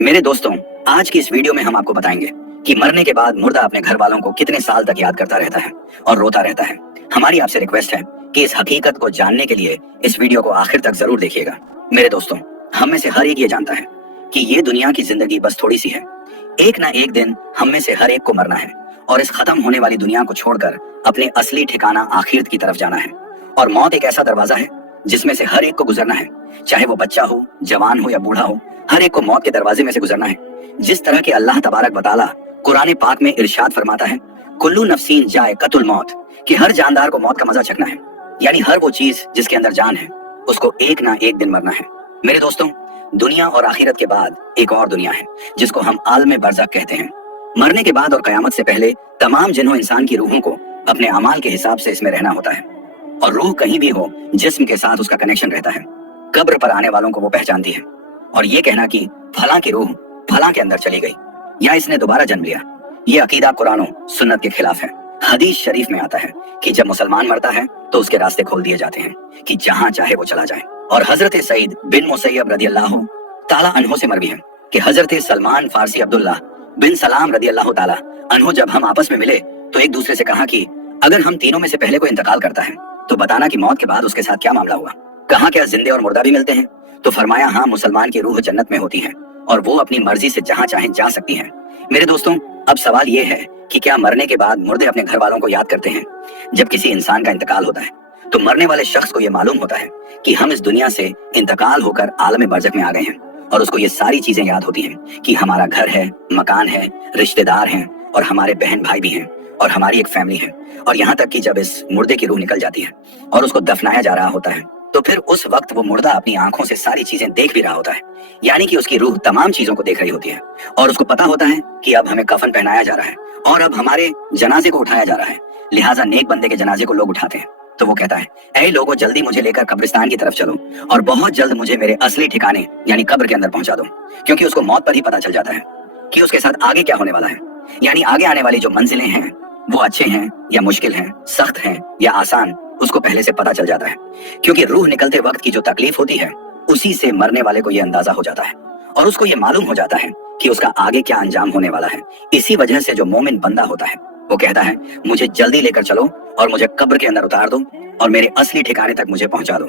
मेरे दोस्तों, आज की इस वीडियो में हम आपको बताएंगे कि मरने के बाद मुर्दा अपने घर वालों को कितने साल तक याद करता रहता है और रोता रहता है। हमारी आपसे रिक्वेस्ट है कि इस हकीकत को जानने के लिए इस वीडियो को आखिर तक जरूर देखिएगा। मेरे दोस्तों, हम में से हर एक ये जानता है कि ये दुनिया की जिंदगी बस थोड़ी सी है। एक ना एक दिन हम में से हर एक को मरना है और इस खत्म होने वाली दुनिया को छोड़कर अपने असली ठिकाना आखिरत की तरफ जाना है। और मौत एक ऐसा दरवाजा है जिसमें से हर एक को गुजरना है, चाहे वो बच्चा हो, जवान हो या बूढ़ा हो, हर एक को मौत के दरवाजे में से गुजरना है। जिस तरह के अल्लाह तबारक व तआला कुरान पाक में इरशाद फरमाता है, कुल्लू नफ्सीन जायक़तुल मौत, कि हर जानदार को मौत का मजा चखना है, यानी हर वो चीज जिसके अंदर जान है उसको एक ना एक दिन मरना है। मेरे दोस्तों, दुनिया और आखिरत के बाद एक और दुनिया है जिसको हम आलम बरज़ख कहते हैं। मरने के बाद और कयामत से पहले तमाम जिन्हों इंसान की रूहों को अपने अमाल के हिसाब से इसमें रहना होता है, और रूह कहीं भी हो जिस्म के साथ उसका कनेक्शन रहता है। कब्र पर आने वालों को वो पहचानती है, और ये कहना कि फलां की रूह फलां के अंदर चली गई या इसने दोबारा जन्म लिया, ये अकीदा कुरान और सुन्नत के खिलाफ है। हदीस शरीफ में आता है कि जब मुसलमान मरता है तो उसके रास्ते खोल दिए जाते हैं कि जहां चाहे वो चला जाए। और हजरत सईद बिन मुसैयब रदियल्लाहु ताला अन्हो से मरवी है कि हजरत सलमान फारसी अब्दुल्लाह बिन सलाम रदियल्लाहु ताला अन्हो जब हम आपस में मिले तो एक दूसरे से कहा कि अगर हम तीनों में से पहले कोई इंतकाल करता है तो बताना कि मौत के बाद उसके साथ क्या मामला हुआ। कहा क्या जिंदे और मुर्दा भी मिलते हैं? तो फरमाया हाँ, मुसलमान की रूह जन्नत में होती है और वो अपनी मर्जी से जहां चाहे जा सकती है। मेरे दोस्तों, अब सवाल ये है कि क्या मरने के बाद मुर्दे अपने घर वालों को याद करते हैं? जब किसी इंसान का इंतकाल होता है तो मरने वाले शख्स को यह मालूम होता है कि हम इस दुनिया से इंतकाल होकर आलम बरज़ख में आ गए हैं, और उसको ये सारी चीजें याद होती हैं कि हमारा घर है, मकान है, रिश्तेदार हैं, और हमारे बहन भाई भी हैं, और हमारी एक फैमिली है। और यहाँ तक कि जब इस मुर्दे की रूह निकल जाती है और उसको दफनाया जा रहा होता है तो फिर उस वक्त वो मुर्दा अपनी आंखों से सारी चीजें देख भी रहा होता है, यानी कि उसकी रूह तमाम चीजों को देख रही होती है, और उसको पता होता है कि अब हमें कफन पहनाया जा रहा है और अब हमारे जनाजे को उठाया जा रहा है। लिहाजा नेक बंदे के जनाजे को लोग उठाते हैं तो वो कहता है, ऐ लोगों, जल्दी मुझे लेकर कब्रिस्तान की तरफ चलो और बहुत जल्द मुझे मेरे असली ठिकाने यानी कब्र के अंदर पहुंचा दो। क्योंकि उसको मौत पर ही पता चल जाता है कि उसके साथ आगे क्या होने वाला है, यानी आगे आने वाली जो मंजिलें हैं वो अच्छे हैं या मुश्किल हैं, सख्त हैं या आसान, उसको पहले से पता चल जाता है। क्योंकि रूह निकलते वक्त की जो तकलीफ होती है उसी से मरने वाले को ये अंदाजा हो जाता है और उसको ये मालूम हो जाता है कि उसका आगे क्या अंजाम होने वाला है। इसी वजह से जो मोमिन बंदा होता है वो कहता है, मुझे जल्दी लेकर चलो और मुझे कब्र के अंदर उतार दो और मेरे असली ठिकाने तक मुझे पहुंचा दो।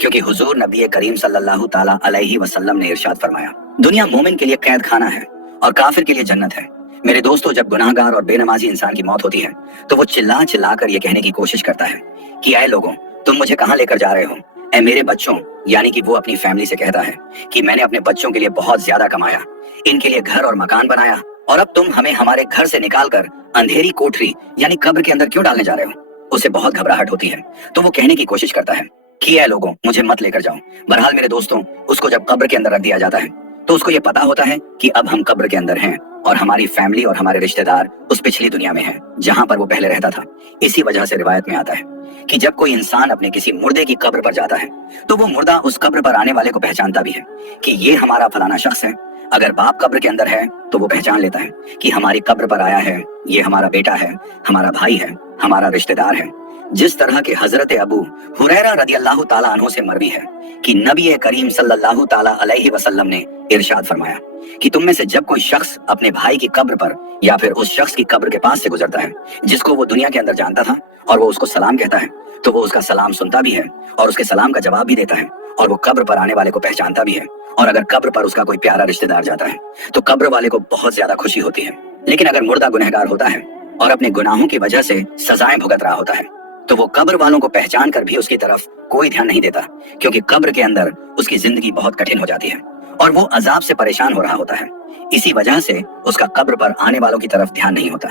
क्योंकि हुजूर नबी करीम सल्लल्लाहु ताला अलैहि वसल्लम ने इरशाद फरमाया, दुनिया मोमिन के लिए कैद खाना है और काफिर के लिए जन्नत है। मेरे दोस्तों, जब गुनाहगार और बेनमाजी इंसान की मौत होती है तो वो चिल्ला चिल्ला कर ये कहने की कोशिश करता है कि ऐ लोगों, तुम मुझे कहाँ लेकर जा रहे हो? ऐ मेरे बच्चों, यानी कि वो अपनी फैमिली से कहता है कि मैंने अपने बच्चों के लिए बहुत ज्यादा कमाया, इनके लिए घर और मकान बनाया, और अब तुम हमें हमारे घर से निकाल कर अंधेरी कोठरी यानी कब्र के अंदर क्यों डालने जा रहे हो? उसे बहुत घबराहट होती है तो वो कहने की कोशिश करता है कि ऐ लोगों, मुझे मत लेकर जाओ। बहरहाल मेरे दोस्तों, उसको जब कब्र के अंदर रख दिया जाता है तो उसको ये पता होता है कि अब हम कब्र के अंदर हैं और हमारी फैमिली और हमारे रिश्तेदार उस पिछली दुनिया में हैं जहां पर वो पहले रहता था। इसी वजह से रिवायत में आता है कि जब कोई इंसान अपने किसी मुर्दे की कब्र पर जाता है तो वो मुर्दा उस कब्र पर आने वाले को पहचानता भी है कि ये हमारा फलाना शख्स है। अगर बाप कब्र के अंदर है तो वो पहचान लेता है कि हमारी कब्र पर आया है, ये हमारा बेटा है, हमारा भाई है, हमारा रिश्तेदार है। जिस तरह के हजरत अबू हुरैरा रदियल्लाहु ताला अन्हु से मरवी है कि नबी करीम सल्लल्लाहु ताला अलैहि वसल्लम ने इरशाद फरमाया कि तुम में से जब कोई शख्स अपने भाई की कब्र पर या फिर उस शख्स की कब्र के पास से गुजरता है जिसको वो दुनिया के अंदर जानता था और वो उसको सलाम कहता है, तो वो उसका सलाम सुनता भी है और उसके सलाम का जवाब भी देता है, और वो कब्र पर आने वाले को पहचानता भी है। और अगर कब्र पर उसका कोई प्यारा रिश्तेदार जाता है तो कब्र वाले को बहुत ज्यादा खुशी होती है। लेकिन अगर मुर्दा गुनहगार होता है और अपने गुनाहों की वजह से सजाएं भुगत रहा होता है तो वो कब्र वालों को पहचान कर भी उसकी तरफ कोई ध्यान नहीं देता, क्योंकि कब्र के अंदर उसकी जिंदगी बहुत कठिन हो जाती है और वो अजाब से परेशान हो रहा होता है। इसी वजह से उसका कब्र पर आने वालों की तरफ ध्यान नहीं होता।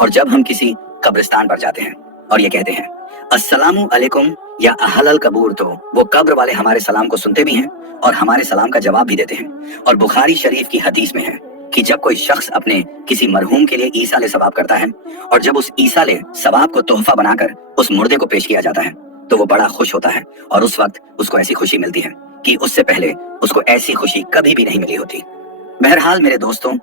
और जब हम किसी कब्रिस्तान पर जाते हैं और ये कहते हैं अस्सलामु अलैकुम या अहलल कबूर, तो वो कब्र वाले हमारे सलाम को सुनते भी हैं और हमारे सलाम का जवाब भी देते हैं। और बुखारी शरीफ की हदीस में है कि जब कोई शख्स अपने किसी मरहूम के लिए ईसाले सवाब करता है और जब उस ईसाले सवाब को तोहफा बनाकर उस मुर्दे को पेश किया जाता है तो वो बड़ा खुश होता है, और उस वक्त उसको ऐसी खुशी मिलती है कि उससे पहले उसको ऐसी खुशी कभी भी नहीं मिली होती। बहरहाल मेरे दोस्तों,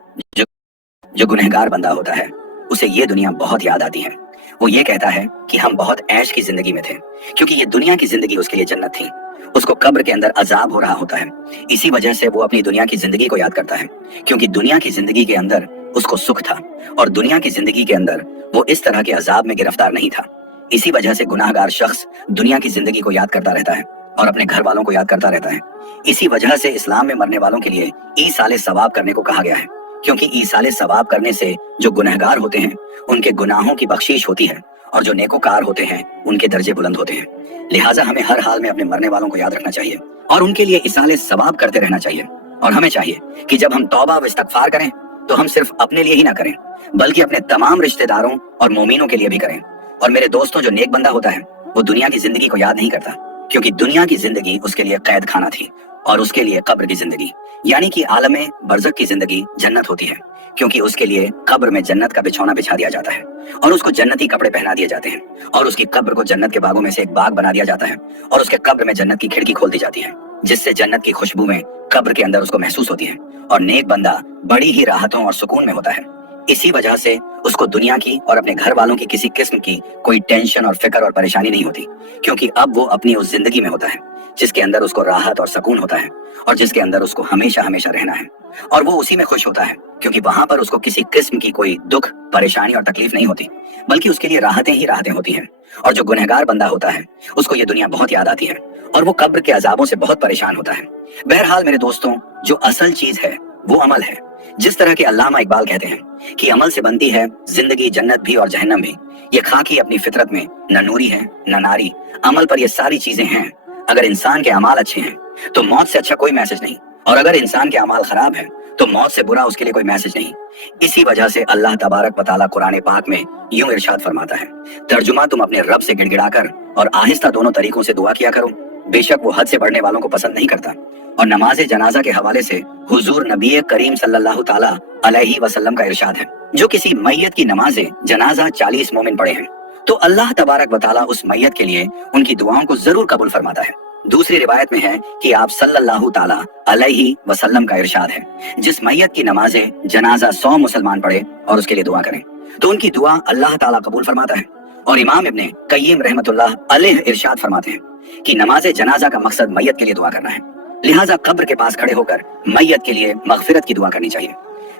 जो गुनहगार बंदा होता है उसे ये दुनिया बहुत याद आती है। वो ये कहता है कि हम बहुत ऐश की जिंदगी में थे, क्योंकि ये दुनिया की जिंदगी उसके लिए जन्नत थी उसको कब्र के अंदर अजाब हो रहा होता है। इसी वजह से वो अपनी दुनिया की जिंदगी को याद करता है, क्योंकि दुनिया की जिंदगी के अंदर उसको सुख था और दुनिया की जिंदगी के अंदर वो इस तरह के अजाब में गिरफ्तार नहीं था। इसी वजह से गुनाहगार शख्स दुनिया की जिंदगी को याद करता रहता है और अपने घर वालों को याद करता रहता है। इसी वजह से इस्लाम में मरने वालों के लिए ईसाले सवाब करने को कहा गया है, क्योंकि ईसाले सवाब करने से जो गुनहगार होते हैं उनके गुनाहों की बख्शीश होती है और जो नेकोकार होते हैं उनके दर्जे बुलंद होते हैं। लिहाजा हमें हर हाल में अपने मरने वालों को याद रखना चाहिए और उनके लिए ईसाले सवाब करते रहना चाहिए। और हमें चाहिए कि जब हम तौबा व इस्तगफार करें तो हम सिर्फ अपने लिए ही ना करें, बल्कि अपने तमाम रिश्तेदारों और मोमिनों के लिए भी करें। और मेरे दोस्तों, जो नेक बंदा होता है वो दुनिया की जिंदगी को याद नहीं करता, क्योंकि दुनिया की जिंदगी उसके लिए कैद खाना थी और उसके लिए कब्र की जिंदगी यानी कि आलमे बरज़ख की जिंदगी जन्नत होती है, क्योंकि उसके लिए कब्र में जन्नत का बिछौना बिछा दिया जाता है और उसको जन्नती कपड़े पहना दिए जाते हैं और उसकी कब्र को जन्नत के बागों में से एक बाग बना दिया जाता है और उसके कब्र में जन्नत की खिड़की खोल दी जाती है, जिससे जन्नत की खुशबू में कब्र के अंदर उसको महसूस होती है और नेक बंदा बड़ी ही राहतों और सुकून में होता है। इसी वजह से उसको दुनिया की और अपने घर वालों की किसी किस्म की कोई टेंशन और फिक्र और परेशानी नहीं होती, क्योंकि अब वो अपनी उस जिंदगी में होता है जिसके अंदर उसको राहत और सुकून होता है और जिसके अंदर उसको हमेशा हमेशा रहना है। और वो उसी में खुश होता है, क्योंकि वहां पर उसको किसी किस्म की कोई दुख, परेशानी और तकलीफ नहीं होती, बल्कि उसके लिए राहतें ही राहतें होती हैं। और जो गुनहगार बंदा होता है उसको ये दुनिया बहुत याद आती है और वो कब्र के अजाबों से बहुत परेशान होता है। बहरहाल मेरे दोस्तों, जो असल चीज है वो अमल है। जिस तरह के अल्लामा इकबाल कहते हैं कि अमल से बनती है जिंदगी, जन्नत भी और जहन्नम भी। ये खाकी अपनी फितरत में न नूरी है न नारी, अमल पर ये सारी चीजें हैं। अगर इंसान के अमाल अच्छे हैं तो मौत से अच्छा कोई मैसेज नहीं, और अगर इंसान के अमाल खराब हैं तो मौत से बुरा उसके लिए कोई मैसेज नहीं। इसी वजह से अल्लाह तबारक व तआला कुरान पाक में यूं इरशाद फरमाता है, तर्जुमा, तुम अपने रब से गिड़गिड़ाकर और आहिस्ता दोनों तरीकों से दुआ किया करो, बेशक वो हद से बढ़ने वालों को पसंद नहीं करता। और नमाज जनाजा के हवाले से हुजूर नबी करीम सल्लल्लाहु ताला अलैहि वसल्लम का इरशाद है, जो किसी मैयत की नमाज जनाजा 40 मोमिन पढ़े हैं तो अल्लाह तबारक व तआला उस मैयत के लिए उनकी दुआओं को जरूर कबूल फरमाता है। दूसरी रिवायत में है कि आप सल्लल्लाहु ताला अलैहि वसल्लम का इरशाद है, जिस मैयत की नमाज जनाजा 100 मुसलमान पढ़े और उसके लिए दुआ करें तो उनकी दुआ अल्लाह ताला कबूल फरमाता है। और इमाम इब्ने कय्यिम रहमतुल्लाह अलैह इरशाद फरमाते हैं कि नमाज जनाजा का मकसद मैयत के लिए दुआ करना है, लिहाजा कब्र के पास खड़े होकर मैयत के लिए मगफिरत की दुआ करनी चाहिए।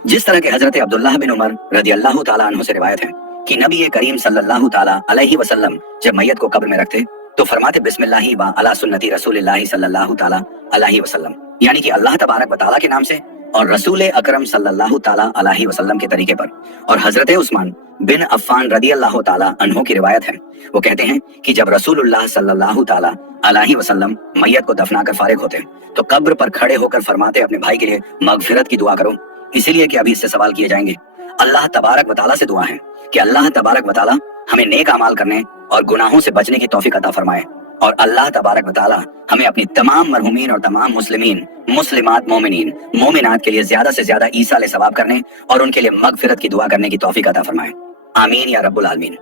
जिस तरह के हजरत अब्दुल्लाह बिन उमर रदियल्लाहु ताला अन्हु से रिवायत है कि नबी करीम सल्लल्लाहु ताला अलैहि वसल्लम जब मैयत को कब्र में रखते तो फरमाते, बिस्मिल्लाहि व अला सुन्नती रसूलिल्लाहि सल्लल्लाहु ताला अलैहि वसल्लम, यानी कि अल्लाह तबारक व तआला के नाम से और रसूल अकरम सल्लल्लाहु ताला अलैहि वसल्लम के तरीके पर। और हजरत उस्मान बिन अफ़्फ़ान रदियल्लाहु ताला अन्हु की रिवायत है, वो कहते हैं कि जब रसूलुल्लाह सल्लल्लाहु ताला अलैहि वसल्लम मैयत को दफनाकर फारिग होते तो कब्र पर खड़े होकर फरमाते, अपने भाई के लिए मगफिरत की दुआ करो, इसीलिए कि अभी इससे सवाल किए जाएंगे। अल्लाह तबारक व तआला से दुआ है कि अल्लाह तबारक व तआला हमें नेक अमाल करने और गुनाहों से बचने की तौफीक अता फरमाए, और अल्लाह तबारक व तआला हमें अपनी तमाम मरहुमीन और तमाम मुस्लिमीन, मुस्लिमात, मोमिनीन, मोमिनात के लिए ज्यादा से ज्यादा ईसाले सवाब करने और उनके लिए मगफिरत की दुआ करने की तौफीक अता फरमाए। आमीन या रब्बुल आलमीन।